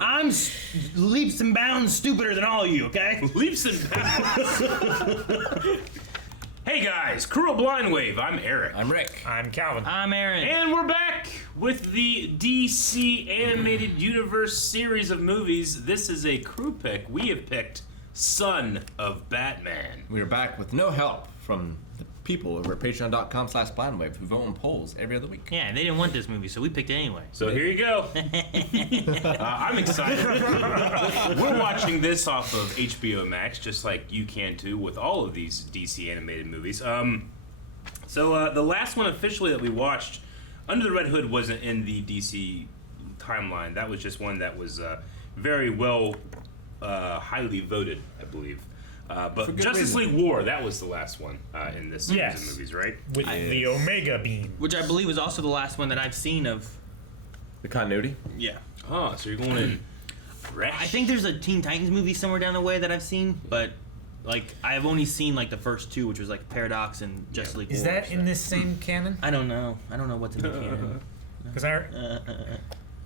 I'm leaps and bounds stupider than all of you, okay? Leaps and bounds. Hey guys, Cruel Blind Wave. I'm Eric. I'm Rick. I'm Calvin. I'm Aaron. And we're back with the DC Animated Universe series of movies. This is a crew pick. We have picked Son of Batman. We are back with no help from the people over at patreon.com/blindwave who vote in polls every other week. Yeah, they didn't want this movie, so we picked it anyway. So here you go. I'm excited. We're watching this off of HBO Max, just like you can too with all of these DC animated movies. So the last one officially that we watched, Under the Red Hood, wasn't in the DC timeline. That was just one that was very well, highly voted, I believe. But Justice League War, that was the last one in this series of movies, right? With the Omega Beam. Which I believe was also the last one that I've seen of. The continuity? Yeah. Oh, so you're going in fresh. I think there's a Teen Titans movie somewhere down the way that I've seen, but like I've only seen like the first two, which was like Paradox and Justice League War. Is that in this same canon? I don't know. I don't know what's in the canon. Because I...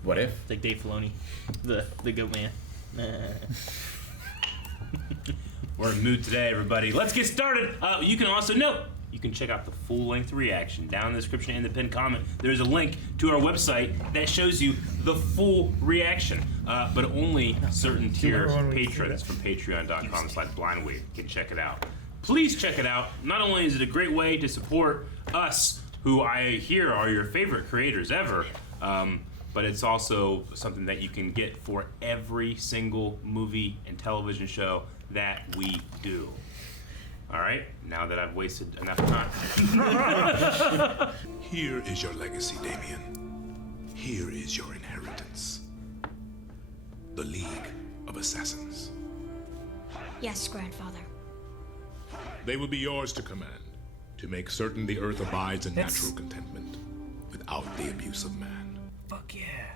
What if? It's like Dave Filoni, the goat man. We're in mood today, everybody. Let's get started. You can also note, you can check out the full-length reaction down in the description in the pinned comment. There's a link to our website that shows you the full reaction, but only certain tier patrons from patreon.com/blindwave can check it out. Please check it out. Not only is it a great way to support us, who I hear are your favorite creators ever, but it's also something that you can get for every single movie and television show that we do. All right, now that I've wasted enough time. Here is your legacy, Damien. Here is your inheritance. The League of Assassins. Yes, Grandfather. They will be yours to command, to make certain the Earth abides in natural contentment, without the abuse of man. Fuck yeah.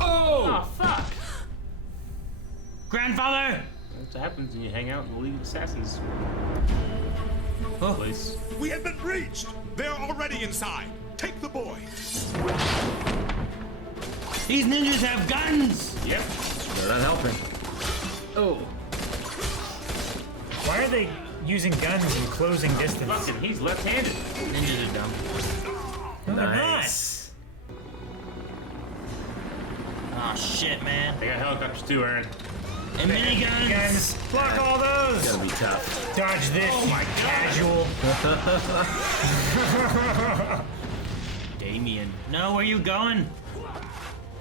Oh, fuck! Grandfather! That's what happens when you hang out in the League of Assassins place. We have been breached! They're already inside! Take the boy! These ninjas have guns! Yep. They're not helping. Oh. Why are they using guns in closing distance? Fucking, he's left-handed. Ninjas are dumb. No, they're Nice. Oh shit, man. They got helicopters too, Aaron. And not. miniguns! Guns. Block all those! It's gonna be tough. Dodge this, Oh my casual. Damien. No, where you going?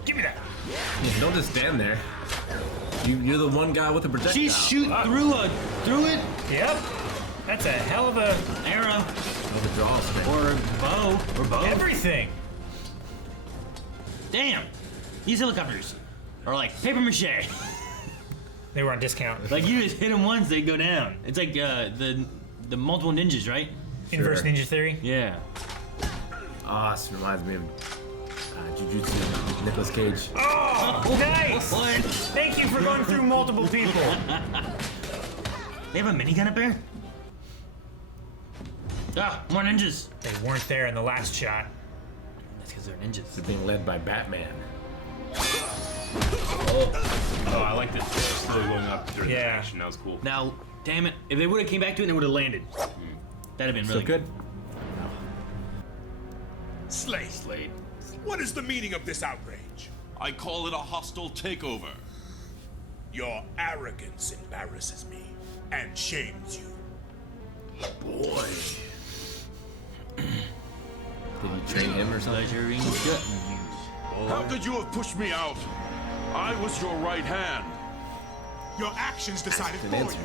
Give me that. Yeah, don't just stand there. You're the one guy with the projectile. She's shooting through it? Yep. That's a hell of a... Arrow. With the draw stick. Or bow. Or bow. Everything. Damn. These helicopters are like paper mache. They were on discount. Like you just hit them once, they go down. It's like the multiple ninjas, right? Inverse Ninja Theory. Yeah. Oh, this reminds me of Jujutsu, Nicolas Cage. Oh, nice! What? Thank you for going through multiple people. They have a minigun up there? Ah, more ninjas. They weren't there in the last shot. That's because they're ninjas. They're being led by Batman. Oh, I liked it slowly going up during the action. That was cool. Now, damn it, if they would have came back to it and it would have landed, that'd have been really So good. Slade, what is the meaning of this outrage? I call it a hostile takeover. Your arrogance embarrasses me and shames you. Boy. Did you train him or something? Pleasure in gutting you. How could you have pushed me out? I was your right hand. Your actions decided Good for answer.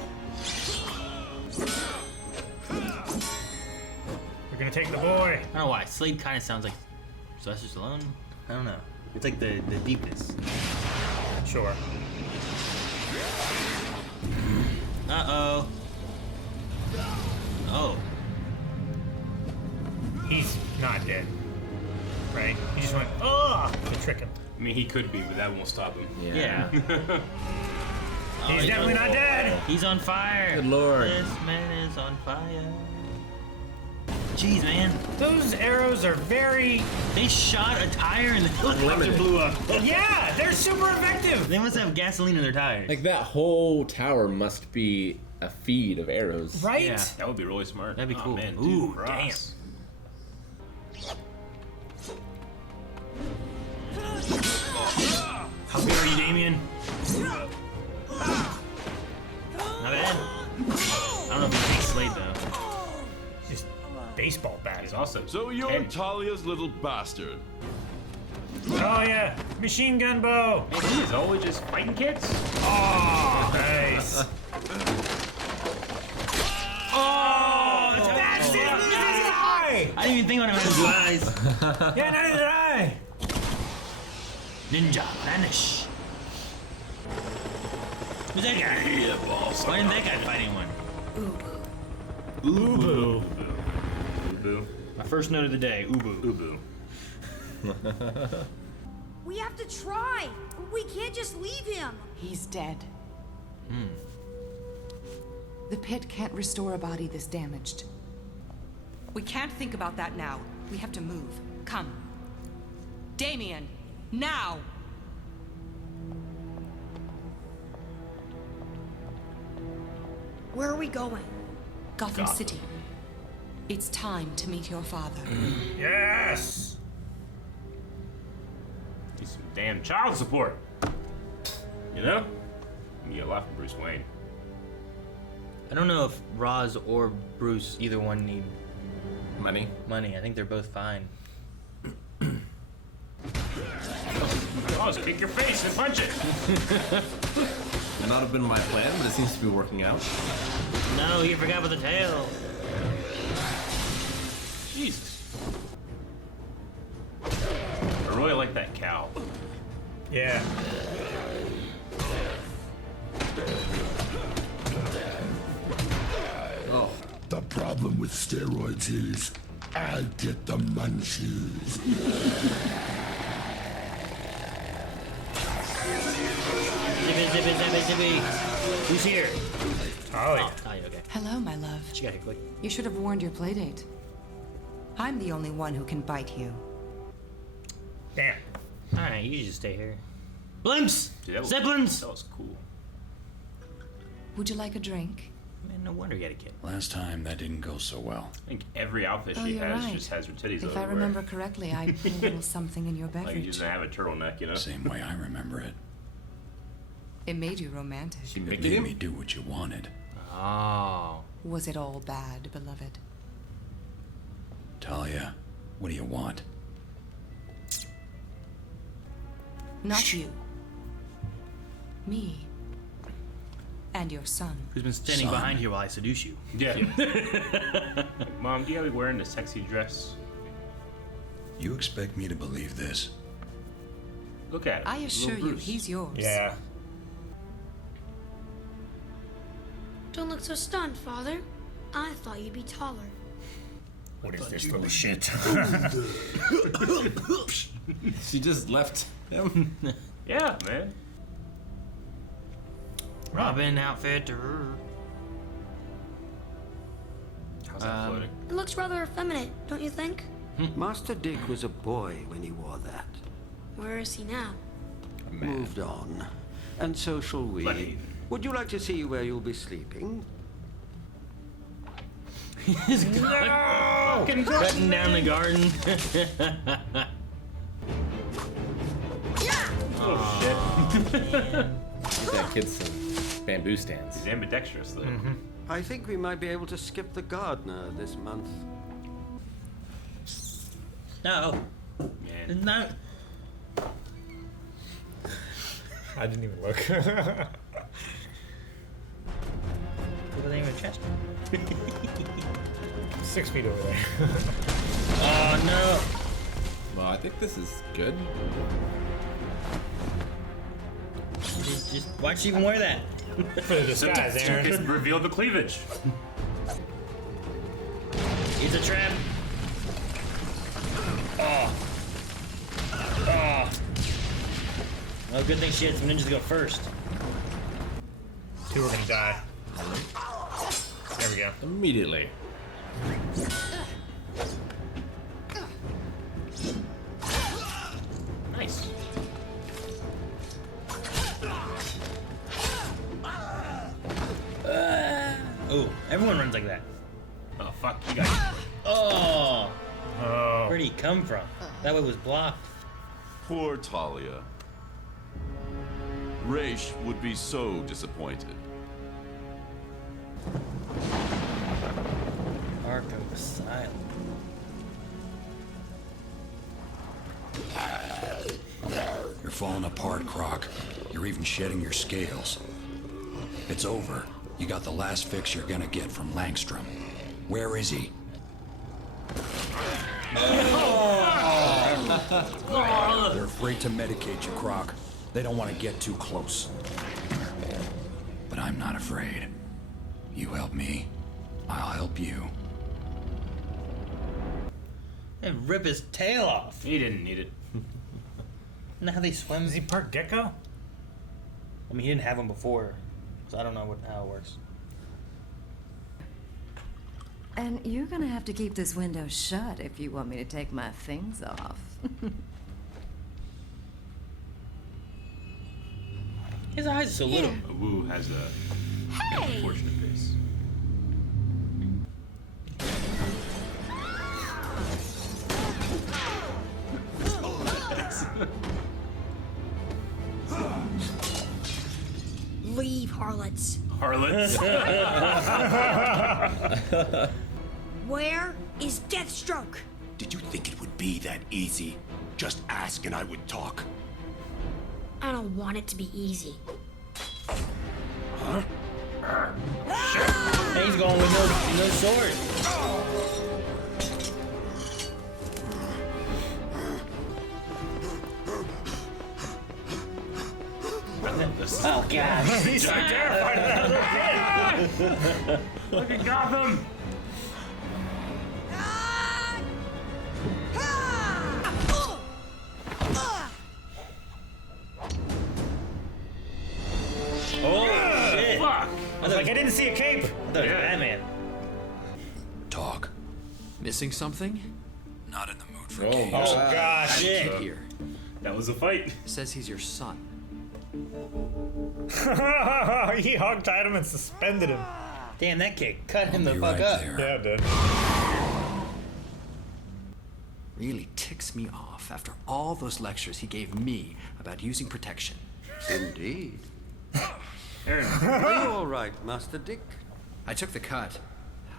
you. We're gonna take the boy. I don't know why. Slade kind of sounds like Sylvester Stallone. I don't know. It's like the deepness. Sure. Uh-oh. Oh. He's not dead. Right? He just went, oh, to trick him. I mean, he could be, but that won't stop him. Yeah. He's definitely not dead. He's on fire. Good lord. This man is on fire. Jeez, man. Those arrows are very... They shot a tire and the helicopter Unlimited. blew up. Yeah, they're super effective. They must have gasoline in their tires. Like that whole tower must be a feed of arrows. Right? Yeah. That would be really smart. That'd be Oh, cool. man, dude, Ooh, Ross. How good are you, Damien? Not bad. I don't know if he takes Slade though. Just baseball bat. He's awesome. So you're Hey. Talia's little bastard. Oh yeah, machine gun bow. Hey, he's always just fighting kids. Oh, nice. Oh, that's it. Loses his eye. I didn't even think about him having blue eyes. Yeah, neither did I. Ninja vanish. Who's that guy? Yeah, boss. Why didn't that guy fight anyone? Ubu. Ubu. My first note of the day. Ubu. Ubu. We have to try. We can't just leave him. He's dead. The pit can't restore a body this damaged. We can't think about that now. We have to move. Come. Damien, now! Where are we going? Gotham City. It's time to meet your father. Yes. Need some damn child support. You know? You get a lot from Bruce Wayne. I don't know if Roz or Bruce, either one, need Money. money. I think they're both fine. Oh, just kick your face and punch it. Would not have been my plan, but it seems to be working out. No, you forgot about the tail. Jesus. I really like that cow. Yeah. Oh, The problem with steroids is I get the munchies. Zippy. Who's here? Talia. Oh, Talia, okay. Hello, my love. She got here quick. You should have warned your playdate. I'm the only one who can bite you. Damn. Alright, you just stay here. Blimps! Dude, that was- Zeppelins! That was cool. Would you like a drink? Man, no wonder you had a kid. Last time that didn't go so well. I think every outfit Oh, she you're has right. just has her titties If I everywhere. remember correctly, I put a little something in your Like she beverage. doesn't have a turtleneck, you know? Same way I remember it. It made you romantic. she It picked made him? me do what you wanted. Oh. Was it all bad, beloved? Talia, what do you want? Not you. Me. And your son. Who's been standing Son. behind here while I seduce you? Yeah. Mom, do you gotta be wearing the sexy dress? You expect me to believe this? Look at him. I assure Little you, Bruce. he's yours. Yeah. Don't look so stunned, Father. I thought you'd be taller. What is this little shit? She just left him. Yeah, man. Robin outfit. How's that floating? It looks rather effeminate, don't you think? Master Dick was a boy when he wore that. Where is he now? Moved on. And so shall we. Buddy. Would you like to see where you'll be sleeping? He's cutting down the garden. Oh, shit. Give that kid some bamboo stands. He's ambidextrous, though. I think we might be able to skip the gardener this month. No. Man. No. I didn't even look. What was the name of the chest? 6 feet over there. Oh no. Well, I think this is good. Just why'd she even wear that? For the disguise, It's Aaron. revealed the cleavage. It's a trap. Oh. Oh. Well, good thing she had some ninjas go first. 2 are gonna die. There we go. Immediately. Nice. Oh, everyone runs like that. Oh, fuck. You got it. Oh, Oh. where'd he come from? That way was blocked. Poor Talia. Raish would be so disappointed. Arkham Asylum. You're falling apart, Croc. You're even shedding your scales. It's over. You got the last fix you're gonna get from Langstrom. Where is he? They're afraid to medicate you, Croc. They don't want to get too close. But I'm not afraid. You help me, I'll help you. And rip his tail off. He didn't need it. Isn't that how they swim? Is he part gecko? I mean, he didn't have them before, so I don't know how it works. And you're gonna have to keep this window shut if you want me to take my things off. His eyes are so little. Wu has a unfortunate face. Leave, harlots. Harlots. Where is Deathstroke? Did you think it would be that easy? Just ask and I would talk. I don't want it to be easy. Huh? And he's going with no sword. Oh god. He's so terrified of that little kid. Look at Gotham. Oh shit. Fuck. I was like, I didn't see a cape. I thought it was Batman. Talk. Missing something? Not in the mood for games. Oh gosh. Shit. Here. That was a fight. Says he's your son. He hog-tied him and suspended him. Damn, that kick cut him the Be fuck right up. there. Yeah, dude. Really ticks me off after all those lectures he gave me about using protection. Indeed. Aaron. Are you all right, Master Dick? I took the cut.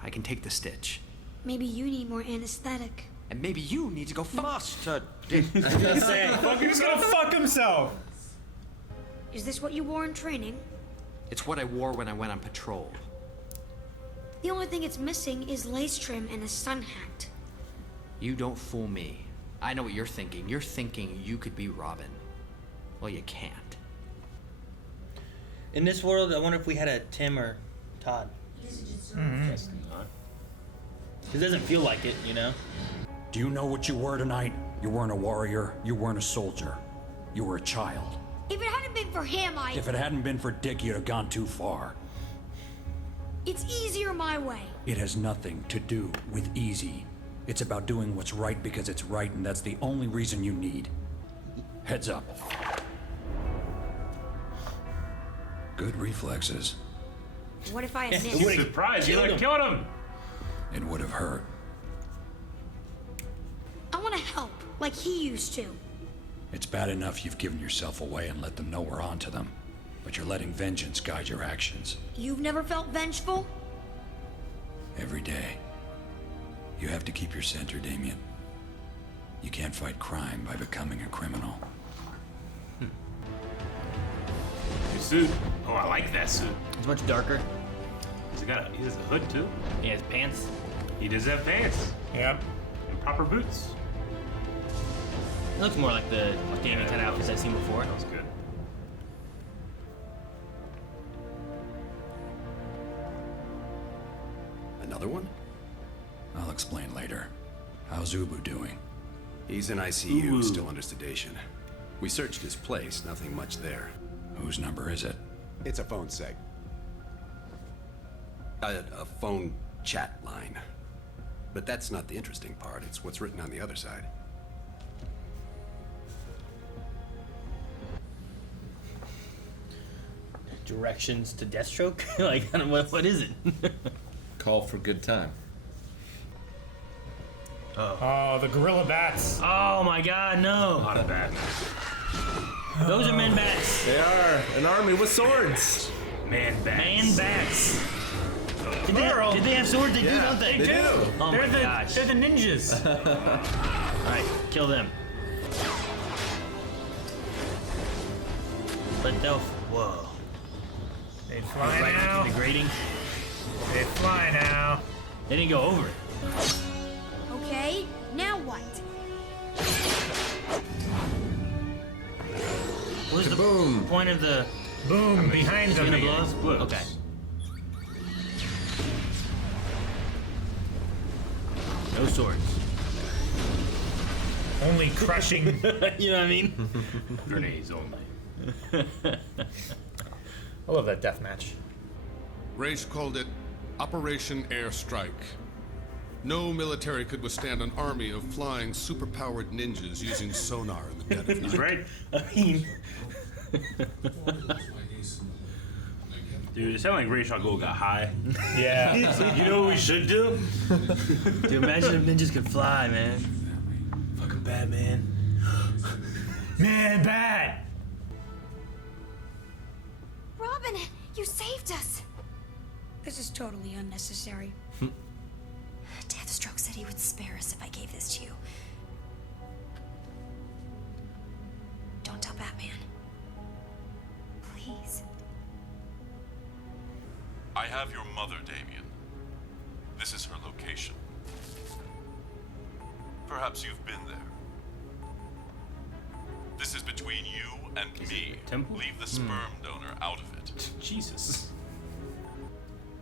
I can take the stitch. Maybe you need more anesthetic. And maybe you need to go Master Dick. He's gonna fuck himself. Is this what you wore in training? It's what I wore when I went on patrol. The only thing it's missing is lace trim and a sun hat. You don't fool me. I know what you're thinking. You're thinking you could be Robin. Well, you can't. In this world, I wonder if we had a Tim or Todd. Guess not. It doesn't feel like it, you know? Do you know what you were tonight? You weren't a warrior. You weren't a soldier. You were a child. If it hadn't been for him, If it hadn't been for Dick, you'd have gone too far. It's easier my way. It has nothing to do with easy. It's about doing what's right because it's right, and that's the only reason you need. Heads up. Good reflexes. What if I had Yeah, missed? Surprise! You like killed him. It would have hurt. I want to help, like he used to. It's bad enough you've given yourself away and let them know we're onto them. But you're letting vengeance guide your actions. You've never felt vengeful? Every day. You have to keep your center, Damien. You can't fight crime by becoming a criminal. Your suit. Oh, I like that suit. It's much darker. He has a hood too. He has pants. He does have pants Yep. and proper boots. It looks more like the gaming kind of outfits I've seen before. That was good. Another one? I'll explain later. How's Ubu doing? He's in ICU, still under sedation. We searched his place, nothing much there. Whose number is it? It's a phone seg. A phone chat line. But that's not the interesting part, it's what's written on the other side. directions to Deathstroke? Like, I don't know, what is it? Call for good time. Oh, the gorilla bats. Oh my god, no. A lot of bats. Those are men bats. They are an army with swords. Man bats. Man bats. Did they have swords? They do, don't they? They do. Oh my gosh. They're the ninjas. Alright, kill them. But they'll. Whoa. They fly Right now. into the grating. They fly now. They didn't go over it. Okay, now what? What was the point of the boom behind them? Gonna blow? Okay. No swords. Only crushing. You know what I mean? Grenades only. I love that death match. Raish called it Operation Airstrike. No military could withstand an army of flying, superpowered ninjas using sonar in the dead of night. Right? I mean... Dude, it sounded like Ray Shotgun got high. Yeah. You know what we should do? Dude, imagine if ninjas could fly, man. Fucking Batman. Man, bat! Robin, you saved us. This is totally unnecessary. Deathstroke said he would spare us if I gave this to you. Don't tell Batman. Please. I have your mother, Damien. This is her location. Perhaps you've been there. This is between you and me. Leave the sperm donor out of it. Jesus.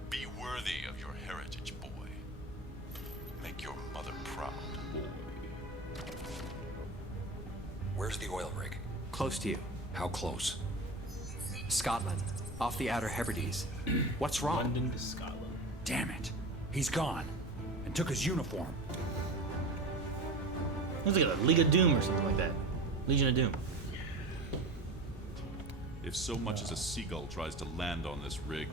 Be worthy of your heritage, boy. Make your mother proud, boy. Where's the oil rig? Close to you. How close? Scotland. Off the Outer Hebrides. What's wrong? London to Scotland. Damn it. He's gone. And took his uniform. Looks like a League of Doom or something like that. Legion of Doom. If so much as a seagull tries to land on this rig,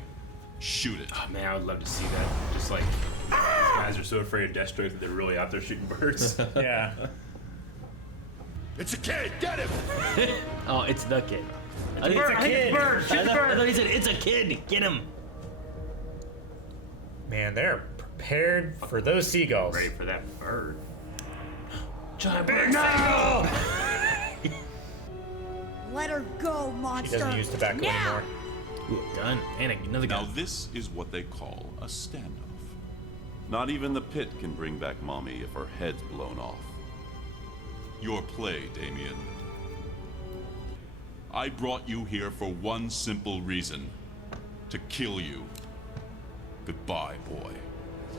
shoot it. Oh, man, I would love to see that. Just like, these guys are so afraid of Deathstroke that they're really out there shooting birds. Yeah. It's a kid! Get him! Oh, it's the kid. It's a kid. I thought he said it's a kid. Get him. Man, they're prepared for those seagulls. Ready for that bird. Giant bird. No! Let her go, She monster. doesn't use tobacco anymore. Ooh, gun. And another gun. Now this is what they call a standoff. Not even the pit can bring back Mommy if her head's blown off. Your play, Damien. I brought you here for one simple reason. To kill you. Goodbye, boy.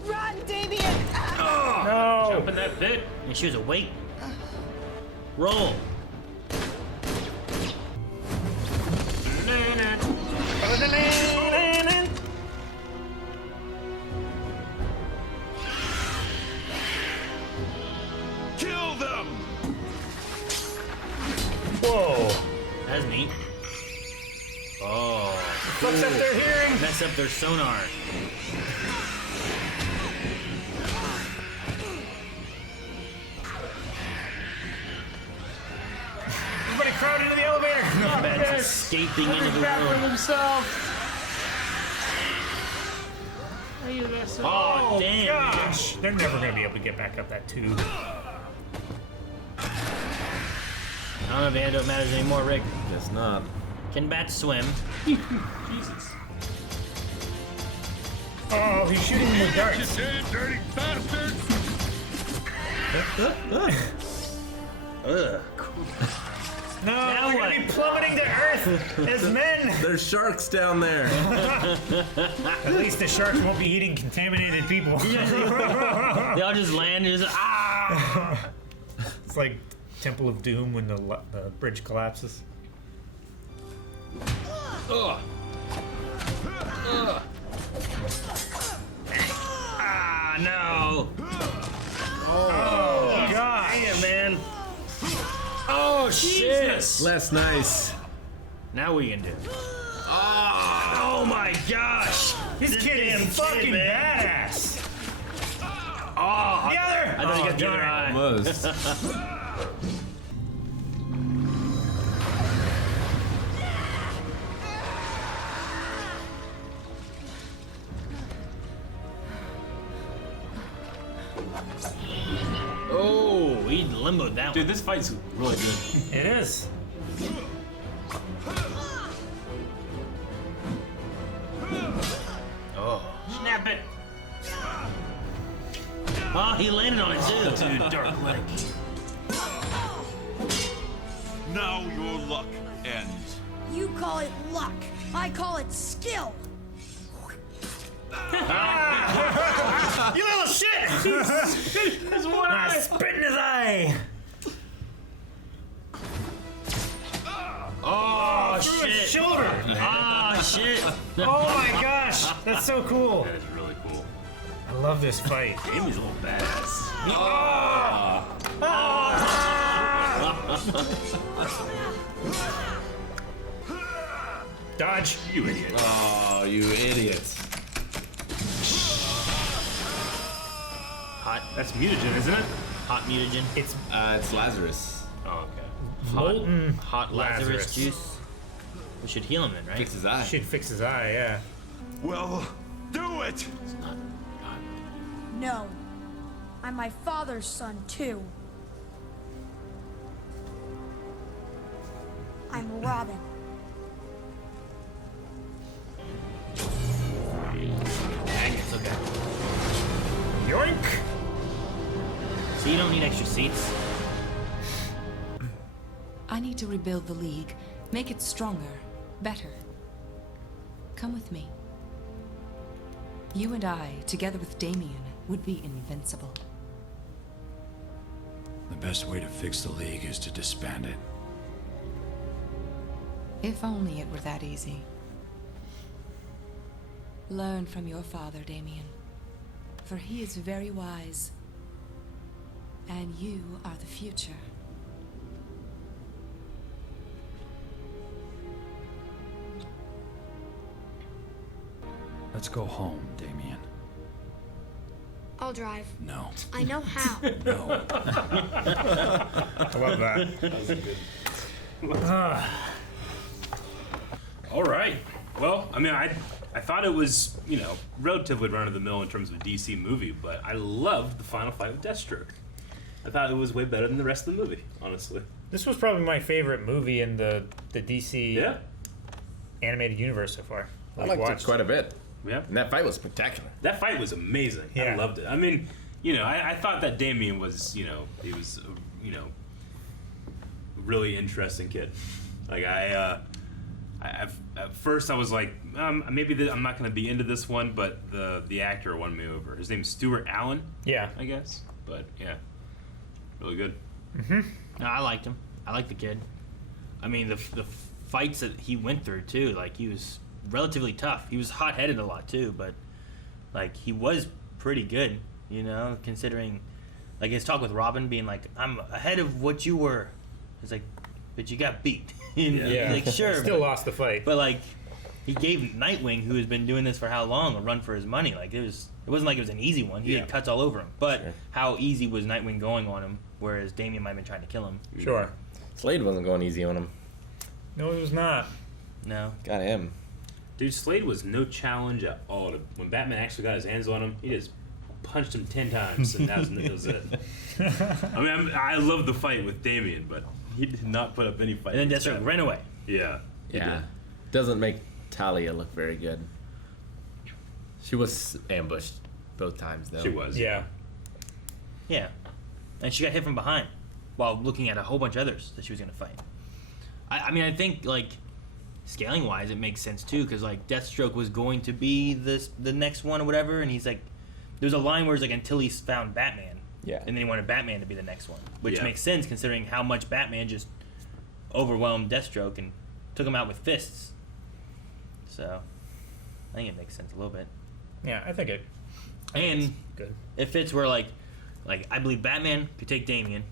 Run, Damien! Oh, No! jump in that pit. And she was awake. Roll. Kill them! Whoa! That's neat. Oh. Fucks up their hearing! Mess up their sonar. Everybody crowd into the elevator! No, Bat's escaping into the room. himself. Oh, damn. Gosh! They're never gonna be able to get back up that tube. I don't know if the antidote matters anymore, Rick. Guess not. Can bats swim? Jesus. Oh, he's shooting them with darts. Dirty bastard! Ugh. No, Now we're what? gonna be plummeting to Earth as men. There's sharks down there. At least the sharks won't be eating contaminated people. They all just land and just ah. It's like Temple of Doom when the bridge collapses. Ugh. Ugh. Ah, no. Oh, God. Damn, man. Oh, shit. Less nice. Now what are you gonna do? Oh my gosh! This kid is fucking badass. Oh, The other! I thought he got the other eye. Almost. Oh, he limboed that Dude, one. this fight's really good. It is. Oh, Snap it! oh, he landed on it too. Dude, Dark Link. Now your luck ends. You call it luck. I call it skill. You little shit! There's one I eye! spit in his eye. Oh Through his shit! shoulder. Ah shit! Oh my gosh, that's so cool. That is really cool. I love this fight. Amy's a little badass. Dodge. You idiot. Oh, you idiots. Hot, That's mutagen, isn't it? hot mutagen. It's It's Lazarus. Oh, okay. molten Hot Lazarus juice. We should heal him then, right? Fix his eye. Should fix his eye, yeah. Well, do it! No. I'm my father's son, too. I'm Robin. Dang, it's okay. Yoink! So you don't need extra seats. I need to rebuild the League, make it stronger, better. Come with me. You and I, together with Damien, would be invincible. The best way to fix the League is to disband it. If only it were that easy. Learn from your father, Damien, for he is very wise. And you are the future. Let's go home, Damien. I'll drive. No. I know how. No. I love that. All right. Well, I mean, I thought it was, you know, relatively run-of-the-mill in terms of a DC movie, but I loved the final fight with Deathstroke. I thought it was way better than the rest of the movie, honestly. This was probably my favorite movie in the DC animated universe so far. I liked it quite a bit. Yeah. And that fight was spectacular. That fight was amazing. I Yeah. loved it. I mean, you know, I thought that Damien was, you know, he was, a really interesting kid. Like, at first I was like, maybe I'm not going to be into this one, but the actor won me over. His name's Stuart Allen. Yeah. I guess. But, yeah. Really good. No, I liked him. I liked the kid. I mean, the fights that he went through, too, like, he was relatively tough. He was hot-headed a lot, too, but, like, he was pretty good, you know, considering, like, his talk with Robin being like, I'm ahead of what you were. It's like, but you got beat. Yeah. Like, sure. Still lost the fight. But, like, he gave Nightwing, who has been doing this for how long, a run for his money. Like, it wasn't like it was an easy one. He had cuts all over him. But how easy was Nightwing going on him, whereas Damien might have been trying to kill him. Sure. Slade wasn't going easy on him. No, it was not. No. Got him. Dude, Slade was no challenge at all. When Batman actually got his hands on him, he just punched him 10 times, and that was it. I mean, I love the fight with Damien, but he did not put up any fight. And then Deathstroke ran away. Yeah. Yeah. Doesn't make Talia look very good. She was ambushed both times, though. She was. Yeah. Yeah. And she got hit from behind while looking at a whole bunch of others that she was going to fight. I mean, I think, like, scaling-wise, it makes sense, too, because, like, Deathstroke was going to be the next one or whatever, and he's like, there's a line where it's like, until he's found Batman. Yeah. And then he wanted Batman to be the next one, which Yeah. makes sense considering how much Batman just overwhelmed Deathstroke and took him out with fists. So, I think it makes sense a little bit. Yeah, I think And good. it fits where, like I believe Batman could take Damien.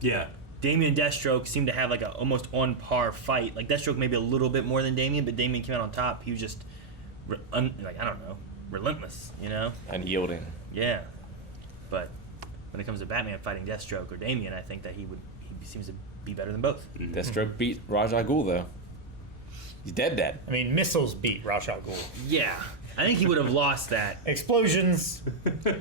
Yeah. Damien and Deathstroke seemed to have like a almost on par fight. Like Deathstroke maybe a little bit more than Damien, but Damien came out on top. He was just like I don't know, relentless, you know, unyielding. Yeah, but when it comes to Batman fighting Deathstroke or Damien, I think that he seems to be better than both. Deathstroke beat Ra's al Ghul though. He's dead. I mean, missiles beat Ra's al Ghul. Yeah, I think he would have lost that. Explosions,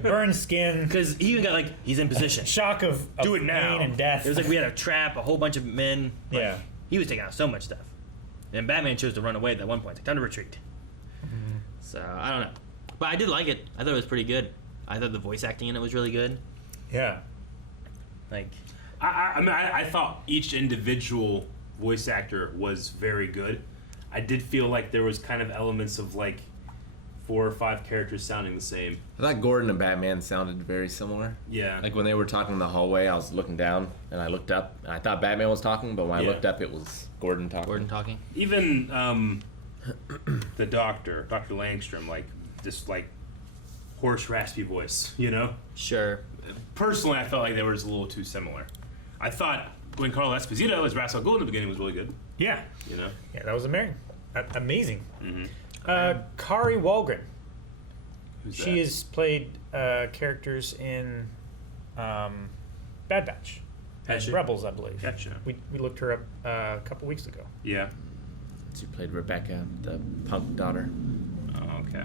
burned skin. Because he even got like, he's in position. Shock of do it now. pain and death. It was like we had a trap, a whole bunch of men. Like, Yeah. He was taking out so much stuff. And Batman chose to run away at one point. It's like, time to retreat. Mm-hmm. So, I don't know. But I did like it. I thought it was pretty good. I thought the voice acting in it was really good. Yeah. Like, I mean, I thought each individual voice actor was very good. I did feel like there was kind of elements of like 4 or 5 characters sounding the same. I thought Gordon and Batman sounded very similar. Yeah. Like when they were talking in the hallway, I was looking down and I looked up and I thought Batman was talking, but when I looked up, it was Gordon talking. Even the Dr. Langstrom, like just like hoarse, raspy voice, you know? Sure. Personally, I felt like they were just a little too similar. I thought when Carl Esposito as Ra's al Ghul in the beginning was really good. Yeah. You know? Yeah, that was amazing. Mm-hmm. Kari Walgren. Who's She that? has played characters in Bad Batch and Has she? Rebels, I believe. Gotcha. We looked her up a couple weeks ago. Yeah. She played Rebecca, the punk daughter. Oh, okay.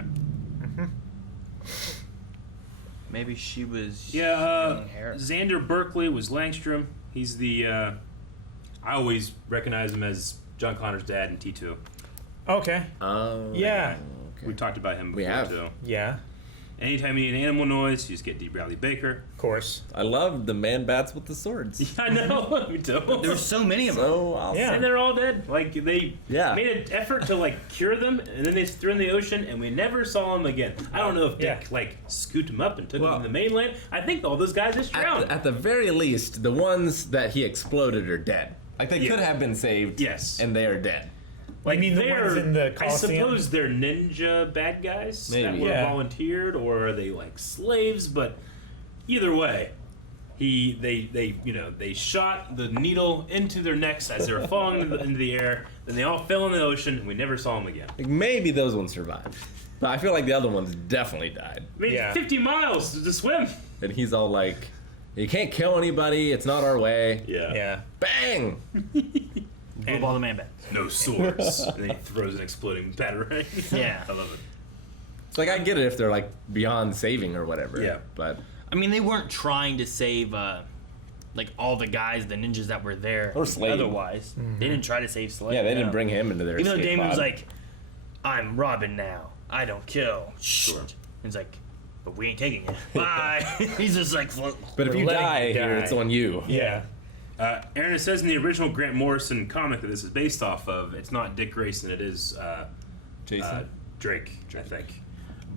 Mm-hmm. maybe she was. Yeah, young hair. Xander Berkeley was Langstrom. He's the, I always recognize him as John Connor's dad in T2. Okay. Yeah. We talked about him before, We have. too. Yeah. Anytime you need an animal noise, you just get D. Bradley Baker. Of course. I love the man bats with the swords. Yeah, I know. Me too. There's so many of them. So awesome. Yeah. And they're all dead. Like, they Yeah. made an effort to, like, cure them, and then they threw in the ocean, and we never saw them again. I don't know if Dick, like, scooped them up and took them to the mainland. I think all those guys just drowned. At the very least, the ones that he exploded are dead. Like, they could have been saved. Yes. And they are dead. Like, you mean the ones in the I Coliseum? suppose they're ninja bad guys that Maybe. were Yeah. volunteered, or are they like slaves? But either way, they shot the needle into their necks as they were falling into the air. Then they all fell in the ocean, and we never saw them again. Like, maybe those ones survived. But I feel like the other ones definitely died. I mean, 50 miles to swim. And he's all like, you can't kill anybody, it's not our way. Yeah. Yeah. Bang! Blew all the man bats. No swords. And then he throws an exploding batarang. Yeah. I love it. It's like, I get it if they're like beyond saving or whatever. Yeah. But I mean, they weren't trying to save like all the guys, the ninjas that were there. Or Slade. Otherwise, they didn't try to save Slade. yeah, they no. didn't bring him into their Even though escape Damon was pod. like, "I'm Robin now. I don't kill." Sure. He's like, "But we ain't taking it. Bye." He's just like, But if you die here, it's on you. Yeah. Aaron, it says in the original Grant Morrison comic that this is based off of, it's not Dick Grayson, it is Jason? Drake, I think.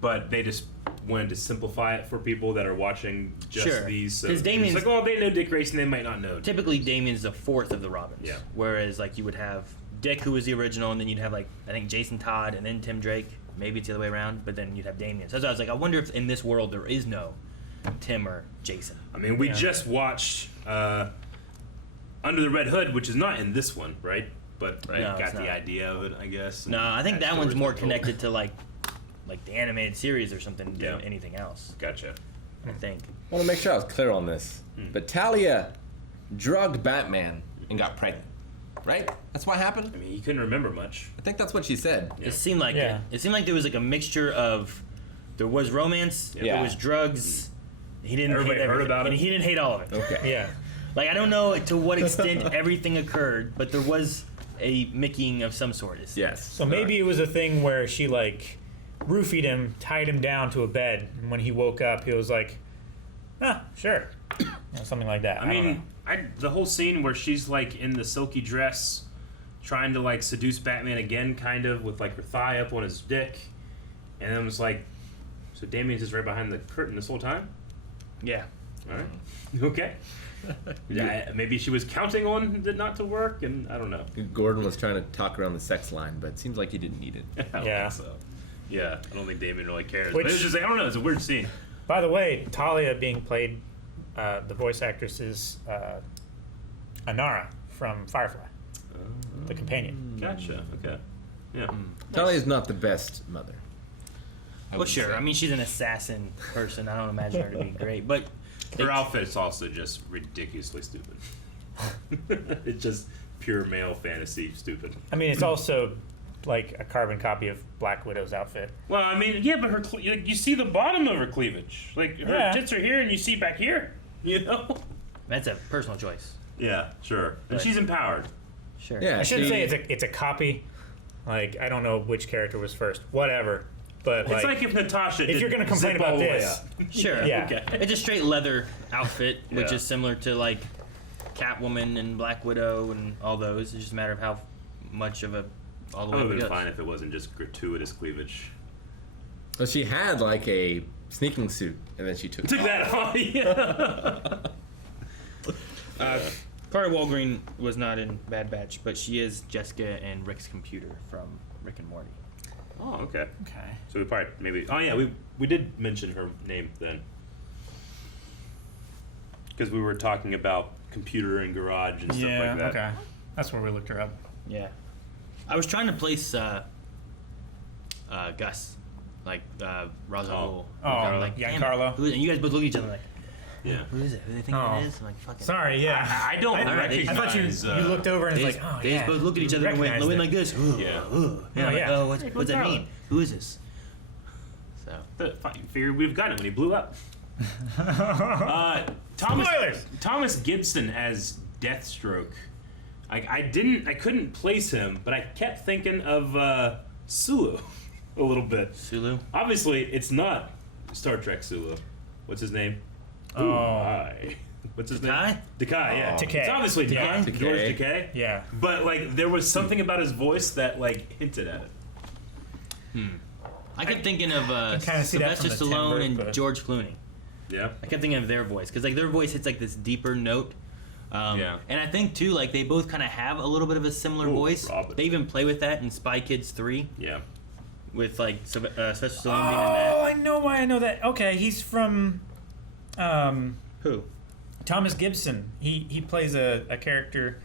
But they just wanted to simplify it for people that are watching just Sure. these. So 'Cause Damien's- it's like, oh, they know Dick Grayson, they might not know. Typically, Damien's the fourth of the Robins. Yeah. Whereas, like, you would have Dick, who was the original, and then you'd have, like, I think Jason Todd, and then Tim Drake. Maybe it's the other way around, but then you'd have Damien. So I was like, I wonder if in this world there is no Tim or Jason. I mean, we just watched Under the Red Hood, which is not in this one, right? But Right. we No, got it's the not. idea of it, I guess. No, I think that story's one's more been told. connected to, like the animated series or something than anything else. Gotcha. I think. I want to make sure I was clear on this. But Talia drugged Batman and got pregnant. Right? That's what happened? I mean, he couldn't remember much. I think that's what she said. It seemed like Yeah. it seemed like there was like a mixture of there was romance, Yeah. there was drugs. He didn't Everybody hate heard everything, about and it? he didn't hate all of it. Okay. Yeah. Like, I don't know to what extent everything occurred, but there was a Mickeying of some sort. Yes. So maybe it was a thing where she, like, roofied him, tied him down to a bed, and when he woke up, he was like, sure. You know, something like that. I don't know. mean, the whole scene where she's like in the silky dress, trying to like seduce Batman again, kind of with like her thigh up on his dick, and then it was like, so Damien's just right behind the curtain this whole time. Yeah. All right. Okay. Yeah, maybe she was counting on it not to work, and I don't know. Gordon was trying to talk around the sex line, but it seems like he didn't need it. I don't Yeah. think so. Yeah, I don't think Damien really cares. Which- but it was just like, I don't know, it's a weird scene. By the way, Talia being played, the voice actress is Anara from Firefly, the companion. Gotcha. Okay. Yeah. Talia's not the best mother. Well, sure. I mean, she's an assassin person. I don't imagine her to be great, but Her outfit's also just ridiculously stupid. It's just pure male fantasy stupid. I mean, it's also like a carbon copy of Black Widow's outfit. Well, I mean, yeah, but her you see the bottom of her cleavage. Like her tits are here, and you see back here. You know. That's a personal choice. Yeah, sure. And she's empowered. Sure. I shouldn't say it's a copy. Like, I don't know which character was first. Whatever. But It's like if Natasha. if you're gonna complain about this, Sure. Yeah. Okay. It's a straight leather outfit, which Yeah. is similar to like Catwoman and Black Widow and all those. It's just a matter of how much of a all the I way would it have been goes. fine if it wasn't just gratuitous cleavage. Well, she had like a sneaking suit, and then she took that off. Yeah. Kari Walgren was not in Bad Batch, but she is Jessica and Rick's computer from Rick and Morty. Oh, okay. Okay. So we probably maybe. Oh yeah, we did mention her name then, because we were talking about computer and garage and stuff like that. Okay. That's where we looked her up. Yeah. I was trying to place Gus, like Ra's al Ghul. I'm like, damn, Giancarlo. and you guys both look at each other like, Yeah. who is it? Who do they think it is? I'm like, fucking. Sorry, yeah. I don't recognize. I thought you looked over and They was just, like, oh, they yeah. just both look at each other and went like this. Yeah. Yeah. Like, oh, what's that mean? Who is this? So. But fine, figured we'd have gotten it when he blew up. Thomas Gibson as Deathstroke. I couldn't place him, but I kept thinking of Sulu a little bit. Sulu? Obviously, it's not Star Trek Sulu. What's his name? Oh. Hi. What's his name? Takei, yeah. Takei. It's obviously Yeah. not George Takei. Yeah. But like, there was something about his voice that like hinted at it. I kept thinking of kinda see that Sylvester from the Stallone timbre, and but- George Clooney. Yeah. I kept thinking of their voice because like their voice hits like this deeper note. Yeah. And I think too, like they both kind of have a little bit of a similar voice. Robin. They even play with that in Spy Kids 3 Yeah. with like Sylvester Stallone being in Oh, that. I know why I know that. Okay, he's from Who? Thomas Gibson. He plays a character,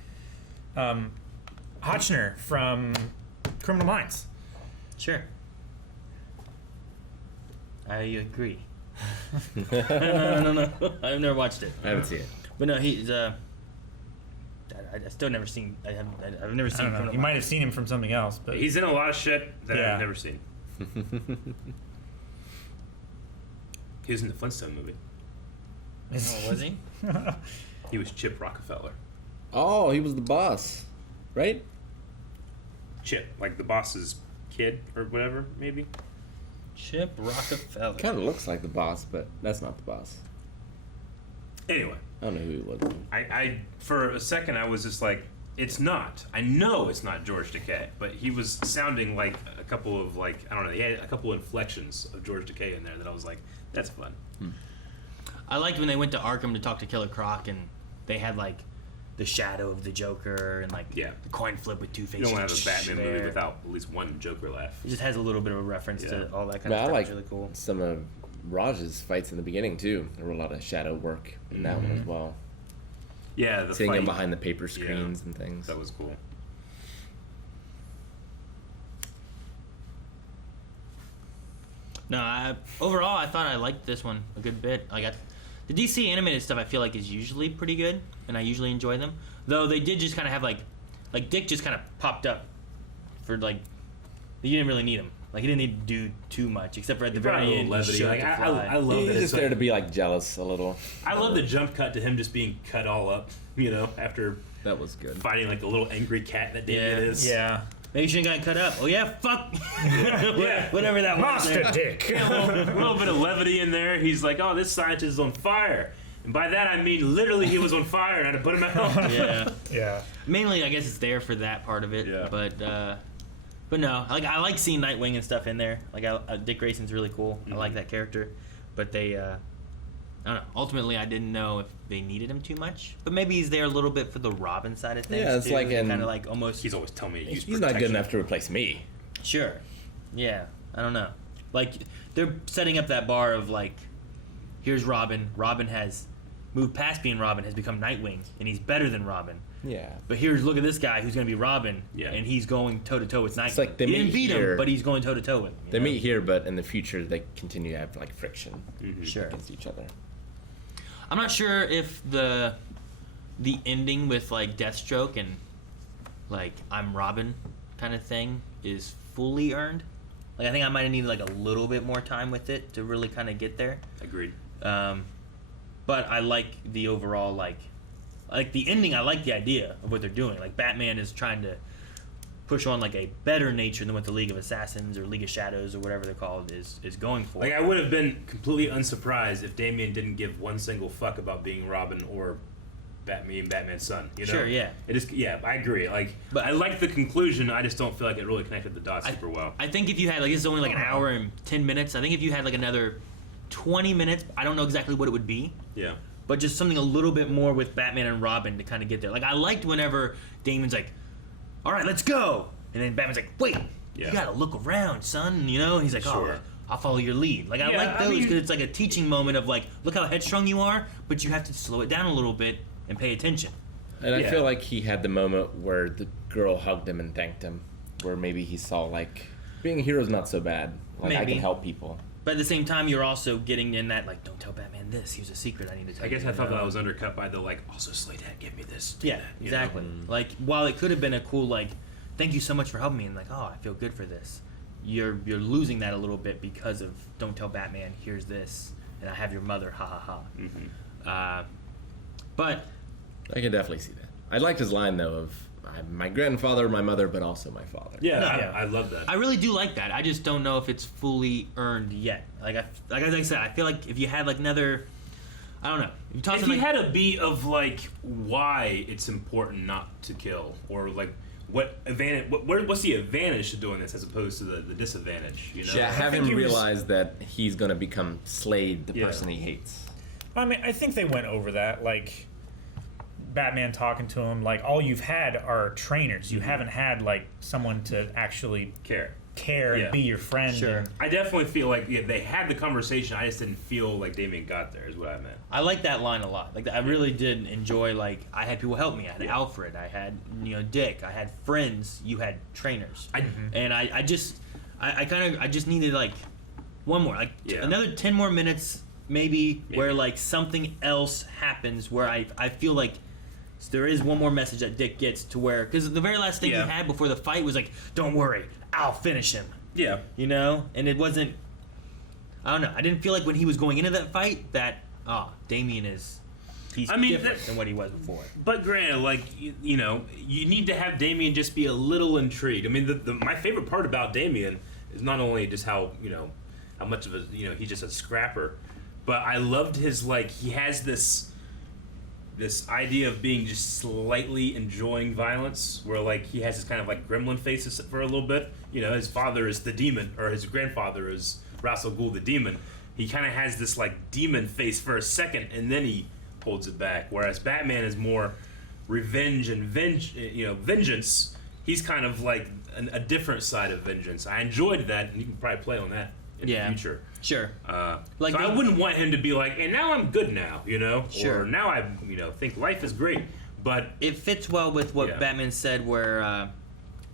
Hotchner from Criminal Minds. Sure. I agree. No. I've never watched it. I haven't seen it. But no, he's I still never seen. I've never I seen. don't know. Criminal You might have Minds. seen him from something else, but He's in a lot of shit that Yeah. I've never seen. He was in the Flintstone movie. Oh, was he? He was Chip Rockefeller. Oh, he was the boss, right? Chip, like the boss's kid or whatever, maybe. Chip Rockefeller. Kind of looks like the boss, but that's not the boss. Anyway, I don't know who he was. I for a second I was just like, it's not. I know it's not George Takei, but he was sounding like a couple of like I don't know. He had a couple inflections of George Takei in there that I was like, that's fun. I liked when they went to Arkham to talk to Killer Croc and they had like the shadow of the Joker and like the coin flip with Two-Face. You don't have a Batman movie there. without at least one Joker laugh. It just has a little bit of a reference to all that kind But of I stuff. like It's really cool. some of Raj's fights in the beginning too. There were a lot of shadow work in that one as well. Yeah, the seeing him fight. behind the paper screens and things. That was cool. No, overall, I thought I liked this one a good bit. Like the DC animated stuff, I feel like is usually pretty good, and I usually enjoy them. Though they did just kind of have like Dick just kind of popped up for like you didn't really need him. Like he didn't need to do too much, except for at the brought a very little end. levity. he showed Like, the I fly. love He's that just it's there like- to be like jealous a little. I love the jump cut to him just being cut all up, you know, after that was good. Fighting like a little angry cat that Damien is. Yeah. Maybe you shouldn't got cut up. Oh yeah, fuck. Yeah. Whatever that was. Monster there. Dick. Yeah, a little bit of levity in there. He's like, oh, this scientist is on fire. And by that I mean literally he was on fire and I had to put him out. Yeah. Yeah. Mainly, I guess it's there for that part of it. Yeah. But no, like I like seeing Nightwing and stuff in there. Like Dick Grayson's really cool. I like that character. But they, I don't know. Ultimately, I didn't know if they needed him too much. But maybe he's there a little bit for the Robin side of things. Yeah, it's too. like kind of like almost. He's always telling me to use He's not good enough to replace me. Sure. Yeah. I don't know. Like they're setting up that bar of like, here's Robin. Robin has moved past being Robin, has become Nightwing, and he's better than Robin. Yeah. But look at this guy who's going to be Robin, and he's going toe to toe with Nightwing. It's like they he didn't meet beat here, him, but he's going toe to toe with him. They meet here, but in the future they continue to have like friction Sure. against each other. I'm not sure if the ending with like Deathstroke and like I'm Robin kind of thing is fully earned. Like I think I might have needed like a little bit more time with it to really kind of get there. Agreed. But I like the overall like the ending. I like the idea of what they're doing. Like Batman is trying to push on like a better nature than what the League of Assassins or League of Shadows or whatever they're called is going for. Like I would have been completely unsurprised if Damian didn't give one single fuck about being Robin or Batman's son. You know? Sure, yeah. It is. Yeah, I agree. Like, but I like the conclusion. I just don't feel like it really connected the dots super well. I think if you had like this is only like an hour and 10 minutes. I think if you had like another 20 minutes, I don't know exactly what it would be. Yeah. But just something a little bit more with Batman and Robin to kind of get there. Like I liked whenever Damian's like, "All right, let's go," and then Batman's like, "Wait, you gotta look around, son." You know, and he's like, Sure. "Oh, I'll follow your lead." Like I like those because it's like a teaching moment of like, look how headstrong you are, but you have to slow it down a little bit and pay attention. And I feel like he had the moment where the girl hugged him and thanked him, where maybe he saw like being a hero is not so bad. Like I Maybe. can help people. But at the same time, you're also getting in that like, don't tell Batman this. Here's a secret I need to tell I you. guess I thought that was undercut by the like. Also, Slay Dad, give me this. Do Yeah, that, you exactly. know? Like while it could have been a cool like, thank you so much for helping me, and like, oh, I feel good for this. You're losing that a little bit because of don't tell Batman. Here's this, and I have your mother. Ha ha ha. Mm-hmm. But I can definitely see that. I liked his line though of I'm my grandfather, my mother, but also my father. Yeah, I love that. I really do like that. I just don't know if it's fully earned yet. Like I said, I feel like if you had like another, I don't know. If you had a beat of like why it's important not to kill, or like what advantage, what's the advantage to doing this as opposed to the disadvantage? You know, Yeah, have him realize that he's gonna become Slade, the person he hates. I mean, I think they went over that. Like Batman talking to him, like all you've had are trainers. You haven't had like someone to actually care and be your friend. Sure. And, I definitely feel like they had the conversation. I just didn't feel like Damian got there. Is what I meant. I like that line a lot. Like I really did enjoy. Like I had people help me. I had Alfred. I had Dick. I had friends. You had trainers. And I just needed like one more, like another 10 more minutes, maybe where like something else happens where I feel like there is one more message that Dick gets to where, because the very last thing he had before the fight was like, don't worry, I'll finish him. Yeah. You know? And it wasn't, I don't know, I didn't feel like when he was going into that fight that, Damian is, he's different than what he was before. But granted, like, you know, you need to have Damian just be a little intrigued. I mean, my favorite part about Damian is not only just how much of a, he's just a scrapper, but I loved his, like, he has this idea of being just slightly enjoying violence, where like he has this kind of like gremlin face for a little bit. You know, his father is the demon, or his grandfather is Ra's al Ghul the demon. He kind of has this like demon face for a second, and then he holds it back. Whereas Batman is more revenge and vengeance. He's kind of like a different side of vengeance. I enjoyed that, and you can probably play on that in the future. Sure. Like so I wouldn't want him to be like, and now I'm good now, Sure. Or now I, think life is great. But it fits well with what Batman said, where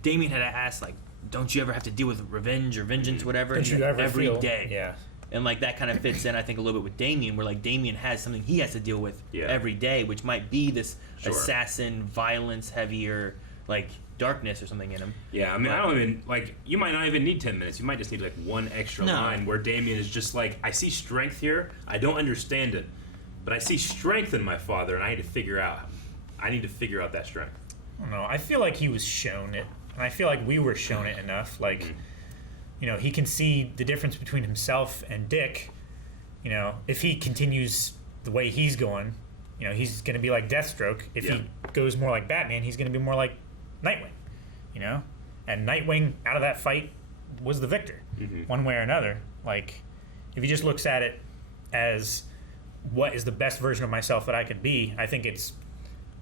Damian had asked, like, don't you ever have to deal with revenge or vengeance, whatever? Don't you ever every feel- day? Yeah. And like that kind of fits in, I think, a little bit with Damian, where like Damian has something he has to deal with every day, which might be this assassin, violence, heavier, like darkness or something in him. Yeah, I mean, I don't even, like, you might not even need 10 minutes. You might just need, like, one extra line where Damian is just like, I see strength here. I don't understand it, but I see strength in my father, and I need to figure out that strength. I don't know. I feel like he was shown it, and I feel like we were shown it enough. Like, he can see the difference between himself and Dick. If he continues the way he's going, he's going to be like Deathstroke. If he goes more like Batman, he's going to be more like Nightwing, and Nightwing out of that fight was the victor, one way or another. Like, if he just looks at it as what is the best version of myself that I could be, I think it's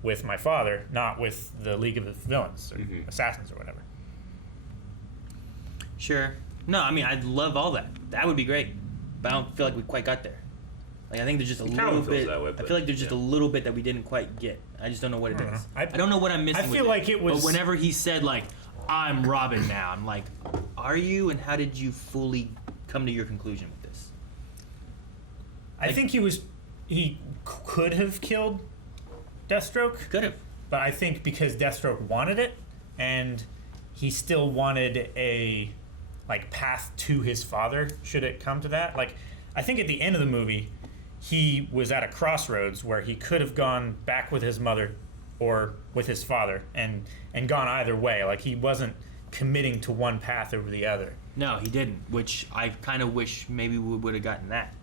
with my father, not with the League of the Villains or Assassins or whatever. Sure. No, I mean, I'd love all that. That would be great, but I don't feel like we quite got there. Like, I think there's just a little bit. That way, I feel like there's just a little bit that we didn't quite get. I just don't know what it is. I don't know what I'm missing. I feel like it was. But whenever he said like, "I'm Robin now," I'm like, "Are you?" And how did you fully come to your conclusion with this? I think he could have killed Deathstroke. Could have. But I think because Deathstroke wanted it, and he still wanted a path to his father, should it come to that. Like, I think at the end of the movie, he was at a crossroads where he could have gone back with his mother or with his father and gone either way. Like, he wasn't committing to one path over the other. No, he didn't, which I kind of wish maybe we would have gotten that.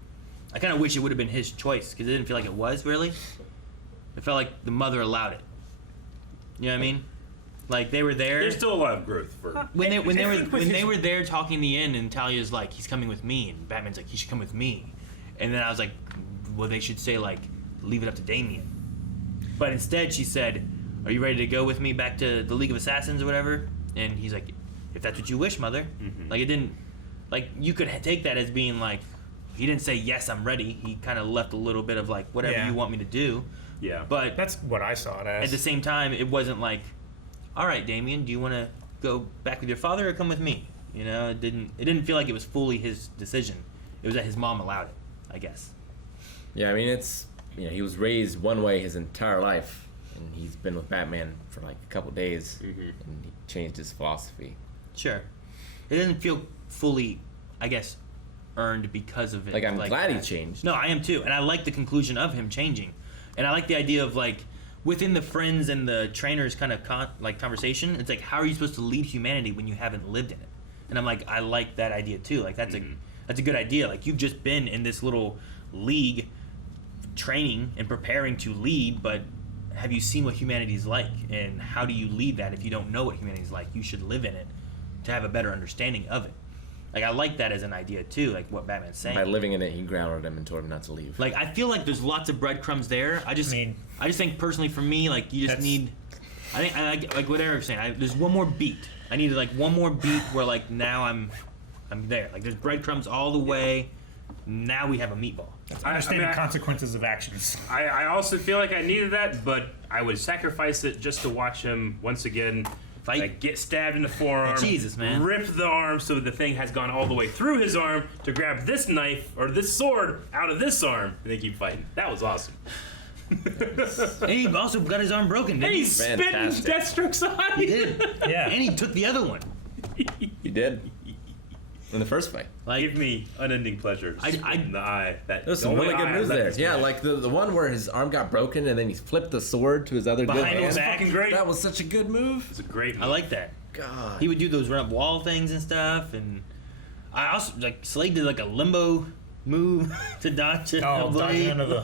I kind of wish it would have been his choice, because it didn't feel like it was, really. It felt like the mother allowed it. You know what I mean? Like, they were there. There's still a lot of growth for when they were there talking in the end, and Talia's like, he's coming with me, and Batman's like, he should come with me. And then I was like, well, they should say, like, leave it up to Damien. But instead she said, are you ready to go with me back to the League of Assassins or whatever? And he's like, if that's what you wish, mother. Like, it didn't, like, you could take that as being like, he didn't say, yes, I'm ready. He kind of left a little bit of like, whatever you want me to do. Yeah. But that's what I saw it as. At the same time, it wasn't like, all right, Damien, do you want to go back with your father or come with me? You know, it didn't feel like it was fully his decision. It was that his mom allowed it, I guess. Yeah, I mean, it's, he was raised one way his entire life, and he's been with Batman for like a couple days, and he changed his philosophy. Sure. It doesn't feel fully, I guess, earned because of it. Like, I'm glad he changed. No, I am too, and I like the conclusion of him changing, and I like the idea of like, within the friends and the trainers kind of conversation, it's like, how are you supposed to lead humanity when you haven't lived in it? And I'm like, I like that idea too. Like, that's a good idea. Like, you've just been in this little league training and preparing to lead, but have you seen what humanity's like? And how do you lead that if you don't know what humanity's like? You should live in it to have a better understanding of it. Like, I like that as an idea too, like what Batman's saying. By living in it, he grounded him and told him not to leave. Like, I feel like there's lots of breadcrumbs there. I just think personally for me, like, you just need, I think like what Eric's saying, there's one more beat. I needed like one more beat where like now I'm there. Like, there's breadcrumbs all the way. Now we have a meatball. Understanding consequences of actions. I also feel like I needed that, but I would sacrifice it just to watch him once again fight, like, get stabbed in the forearm. Jesus, man. Rip the arm so the thing has gone all the way through his arm to grab this knife or this sword out of this arm, and they keep fighting. That was awesome. And he also got his arm broken, didn't and he? He spit in Deathstroke's eye. He did. Yeah. And he took the other one. He did. In the first fight. Like, give me unending pleasure. In the eye. There's some really good moves there. Yeah, like the one where his arm got broken and then he flipped the sword to his other good hand. His back. Fucking great. That was such a good move. It's a great move. I like that. God. He would do those run up wall things and stuff, and I also like Slade did like a limbo move to dodge it. Dodging into the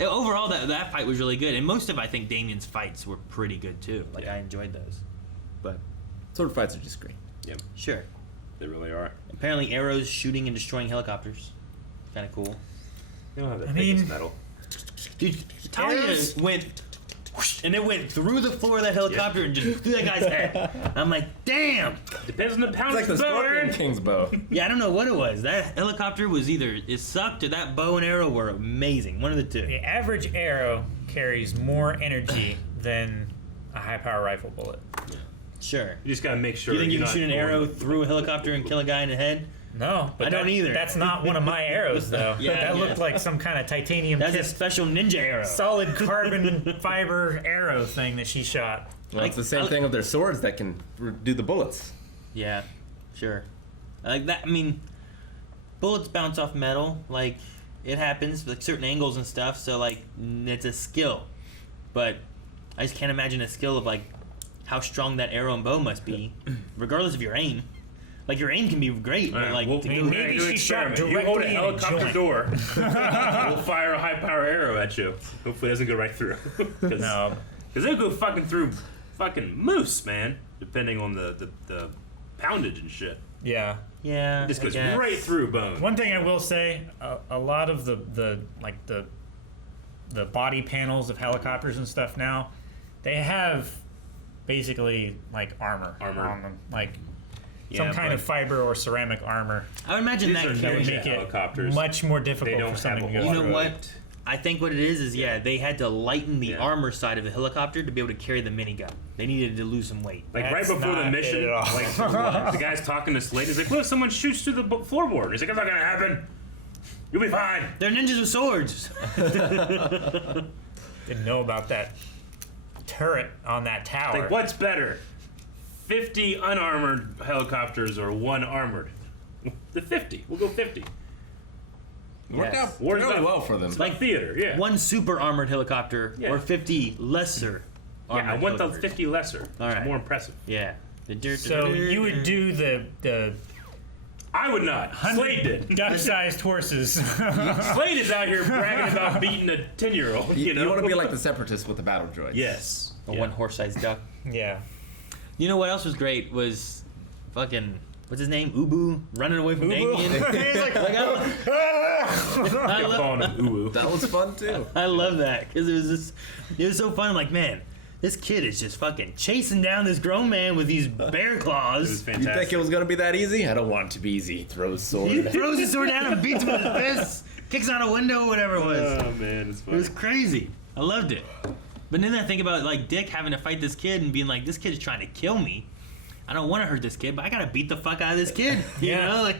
Yeah, overall, that fight was really good, and most of I think Damien's fights were pretty good too. Like, I enjoyed those. But sword fights are just great. Yep. Sure. They really are. Apparently, arrows shooting and destroying helicopters. Kind of cool. They don't have the thickest metal. Dude, Talia went, whoosh, and it went through the floor of that helicopter and just through that guy's head. I'm like, damn. Depends on the pound. It's like the Scorpion King's bow. Yeah, I don't know what it was. That helicopter was either it sucked or that bow and arrow were amazing. One of the two. The average arrow carries more energy than a high-power rifle bullet. Sure. You just gotta make sure. You think you can shoot an arrow through a helicopter and kill a guy in the head? No, but I don't either. That's not one of my arrows, though. That looked like some kind of titanium. That's a special ninja arrow. Solid carbon fiber arrow thing that she shot. Well, it's the same thing with their swords that can do the bullets. Yeah, sure. Like that. I mean, bullets bounce off metal. Like, it happens, like certain angles and stuff. So like, it's a skill. But I just can't imagine a skill of like how strong that arrow and bow must be, regardless of your aim. Like, your aim can be great, but like maybe she shot directly you hold a in helicopter door. We'll fire a high power arrow at you. Hopefully, it doesn't go right through. No, because they'll go fucking through fucking moose, man. Depending on the poundage and shit. Yeah. Yeah. It just goes right through bone. One thing I will say, a lot of the body panels of helicopters and stuff now, they have basically like armor on them, like some kind of fiber or ceramic armor. I would imagine that would make it much more difficult for something to go. You know what? I think what it is they had to lighten the armor side of the helicopter to be able to carry the minigun. They needed to lose some weight. Like right before the mission, like the guy's talking to Slade. He's like, "Look, someone shoots through the floorboard." He's like, "It's not gonna happen. You'll be fine." They're ninjas with swords. Didn't know about that turret on that tower. Like, what's better, 50 unarmored helicopters or 1 armored? The 50. We'll go 50. Worked out War's really about- well for them. It's like theater, yeah. One super armored helicopter or 50 lesser armored Yeah, I want the helicopters. 50 lesser. All right. It's more impressive. Yeah. So you would do the I would not. Slade did. duck-sized horses. Slade is out here bragging about beating a 10-year-old. You know, want to be like the Separatists with the battle droids. Yes. A one horse-sized duck. Yeah. You know what else was great was fucking what's his name? Ubu running away from Ubu? Damien. He's like, I kept calling him Ubu. That was fun too. I love that because it was so fun. I'm like, man, this kid is just fucking chasing down this grown man with these bear claws. It was You fantastic. think it was gonna be that easy? I don't want it to be easy. He throws sword. He throws his sword down and beats him with his fist, kicks out a window, whatever it was. Oh man, it's It funny. was crazy. I loved it. But then I think about like Dick having to fight this kid and being like, this kid is trying to kill me. I don't want to hurt this kid, but I gotta beat the fuck out of this kid. You know, like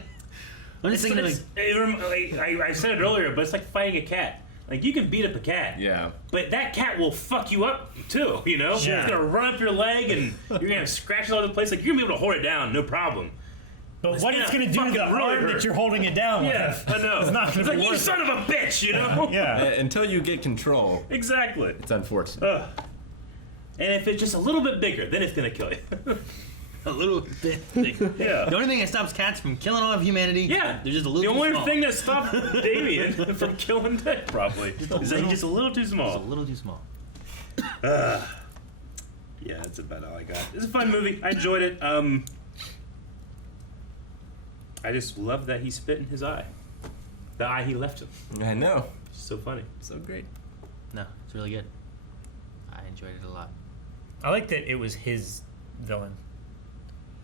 I'm just thinking I said it earlier, but it's like fighting a cat. Like you can beat up a cat. Yeah. But that cat will fuck you up too, you know? Yeah. It's gonna run up your leg and you're gonna scratch all over the place. Like you're gonna be able to hold it down, no problem. But what it's going to do to fucking the really arm hurt. that you're holding it down Yeah, with? I know. It's not It's going to like, be you worth son of a bitch, you know? Yeah. Until you get control, Exactly. it's unfortunate. And if it's just a little bit bigger, then it's gonna kill you. a little bit bigger. Yeah. The only thing that stops cats from killing all of humanity. Yeah. They're just a little. The too only small. thing that stopped Damien from killing Dick, probably, is that he's just a little too small. Just a little too small. Yeah, that's about all I got. It's a fun movie. I enjoyed it. I just love that he spit in his eye. The eye he left him. I know. So funny. So great. No, it's really good. I enjoyed it a lot. I like that it was his villain.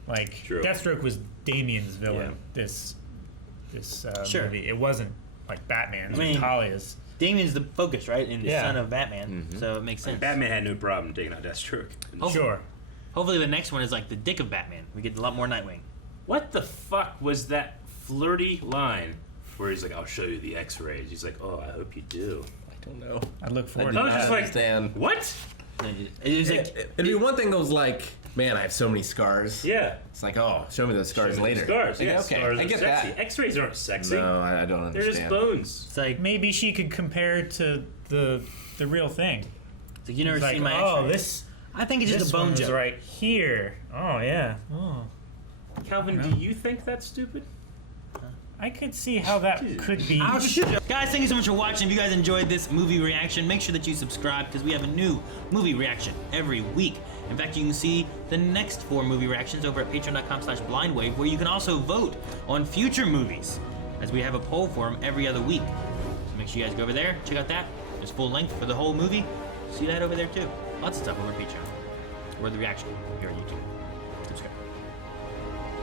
Like True. Deathstroke was Damien's villain. Yeah. This Sure. movie. It wasn't like Batman. It I was mean, Talia's. Damien's the focus, right? And the Yeah. son of Batman, so it makes sense. Batman had no problem taking out Deathstroke. Sure. Hopefully, the next one is like the dick of Batman. We get a lot more Nightwing. What the fuck was that flirty line where he's like, "I'll show you the X-rays"? He's like, "Oh, I hope you do." I don't know. I look forward I to I was that. just like, understand. "What?" It was like It'd be one thing that was like, man, I have so many scars. Yeah. It's like, oh, show me those scars Show me the later. Scars, Like, yeah. okay, Scars I are get sexy. that. X-rays aren't sexy. No, I don't They're understand. just bones. it's like Maybe she could compare it to the real thing. it's like you never It's seen like, my oh, X-ray. this I think it's just this a bone one was joke. right here. Oh yeah. Oh, Calvin, do you think that's stupid? I could see how that could be. Oh, shit. Guys, thank you so much for watching. If you guys enjoyed this movie reaction, make sure that you subscribe because we have a new movie reaction every week. In fact, you can see the next 4 movie reactions over at patreon.com/blindwave, where you can also vote on future movies, as we have a poll for them every other week. So make sure you guys go over there, check out that. There's full length for the whole movie. See that over there too. Lots of stuff over at Patreon. Or the reaction here on YouTube.